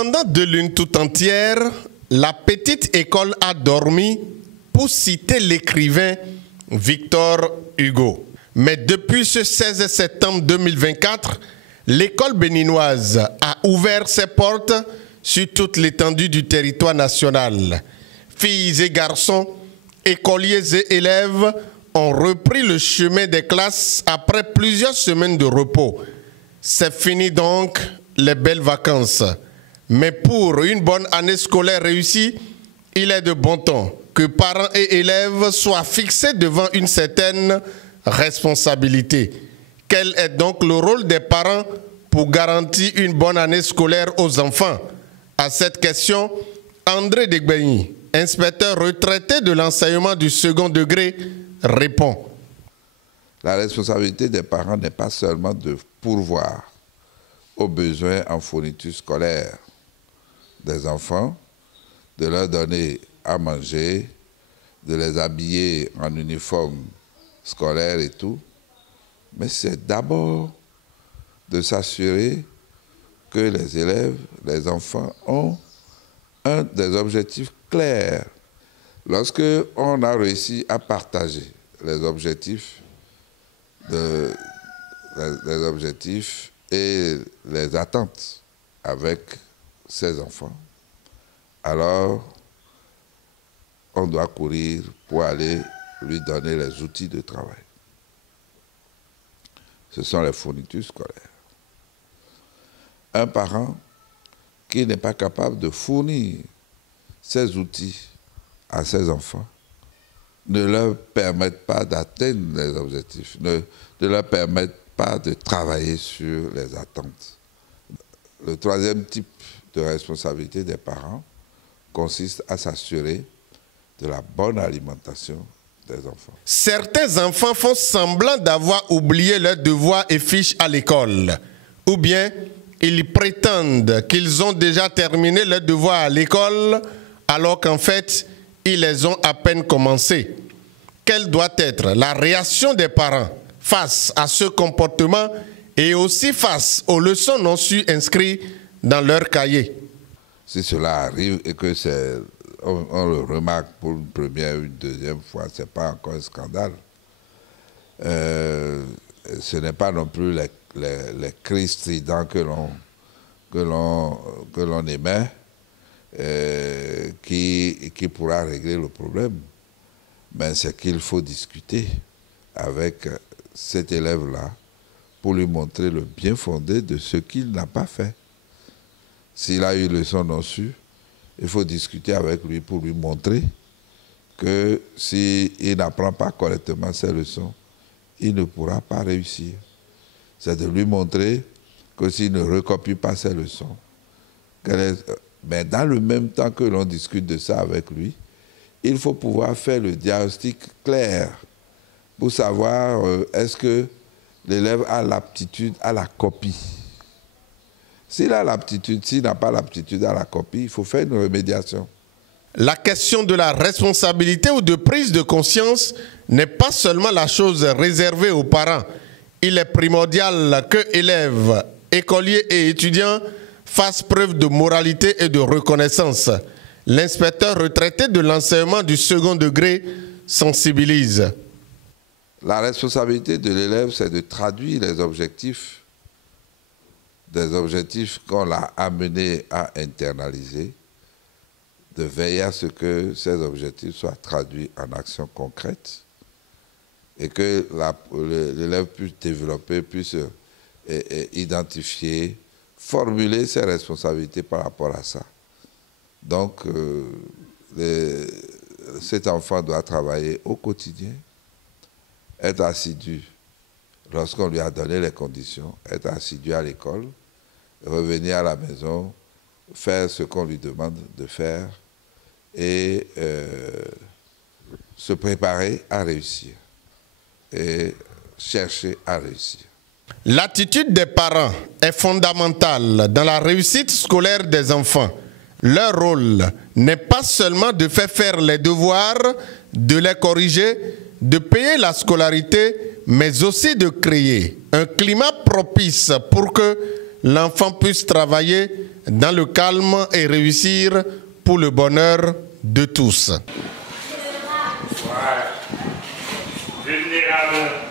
Pendant 2 lunes tout entières, la petite école a dormi, pour citer l'écrivain Victor Hugo. Mais depuis ce 16 septembre 2024, l'école béninoise a ouvert ses portes sur toute l'étendue du territoire national. Filles et garçons, écoliers et élèves ont repris le chemin des classes après plusieurs semaines de repos. C'est fini donc les belles vacances. Mais pour une bonne année scolaire réussie, il est de bon ton que parents et élèves soient fixés devant une certaine responsabilité. Quel est donc le rôle des parents pour garantir une bonne année scolaire aux enfants? À cette question, André Degbeigny, inspecteur retraité de l'enseignement du second degré, répond. La responsabilité des parents n'est pas seulement de pourvoir aux besoins en fourniture scolaire des enfants, de leur donner à manger, de les habiller en uniforme scolaire et tout, mais c'est d'abord de s'assurer que les élèves, les enfants ont un des objectifs clairs. Lorsque on a réussi à partager les objectifs et les attentes avec ses enfants, alors on doit courir pour aller lui donner les outils de travail. Ce sont les fournitures scolaires. Un parent qui n'est pas capable de fournir ces outils à ses enfants ne leur permettent pas d'atteindre les objectifs, ne leur permettent pas de travailler sur les attentes. Le troisième type de responsabilité des parents consiste à s'assurer de la bonne alimentation des enfants. Certains enfants font semblant d'avoir oublié leurs devoirs et fiches à l'école. Ou bien, ils prétendent qu'ils ont déjà terminé leurs devoirs à l'école, alors qu'en fait, ils les ont à peine commencés. Quelle doit être la réaction des parents face à ce comportement et aussi face aux leçons non sues inscrites dans leur cahier? Si cela arrive et que on le remarque pour une première ou une deuxième fois, ce n'est pas encore un scandale. Ce n'est pas non plus les cris stridents que l'on émet qui pourra régler le problème. Mais c'est qu'il faut discuter avec cet élève-là pour lui montrer le bien fondé de ce qu'il n'a pas fait. S'il a eu une leçon non sûre, il faut discuter avec lui pour lui montrer que s'il n'apprend pas correctement ses leçons, il ne pourra pas réussir. C'est de lui montrer que s'il ne recopie pas ses leçons, mais dans le même temps que l'on discute de ça avec lui, il faut pouvoir faire le diagnostic clair pour savoir est-ce que l'élève a l'aptitude à la copie. S'il a l'aptitude, s'il n'a pas l'aptitude à la copie, il faut faire une remédiation. La question de la responsabilité ou de prise de conscience n'est pas seulement la chose réservée aux parents. Il est primordial que élèves, écoliers et étudiants fassent preuve de moralité et de reconnaissance. L'inspecteur retraité de l'enseignement du second degré sensibilise. La responsabilité de l'élève, c'est de traduire les objectifs, des objectifs qu'on l'a amené à internaliser, de veiller à ce que ces objectifs soient traduits en actions concrètes et que l'élève puisse développer, puisse identifier, formuler ses responsabilités par rapport à ça. Donc, cet enfant doit travailler au quotidien, être assidu lorsqu'on lui a donné les conditions, être assidu à l'école, revenir à la maison, faire ce qu'on lui demande de faire et se préparer à réussir et chercher à réussir. L'attitude des parents est fondamentale dans la réussite scolaire des enfants. Leur rôle n'est pas seulement de faire les devoirs, de les corriger, de payer la scolarité, mais aussi de créer un climat propice pour que l'enfant puisse travailler, dans le calme et réussir pour le bonheur de tous. Vénérable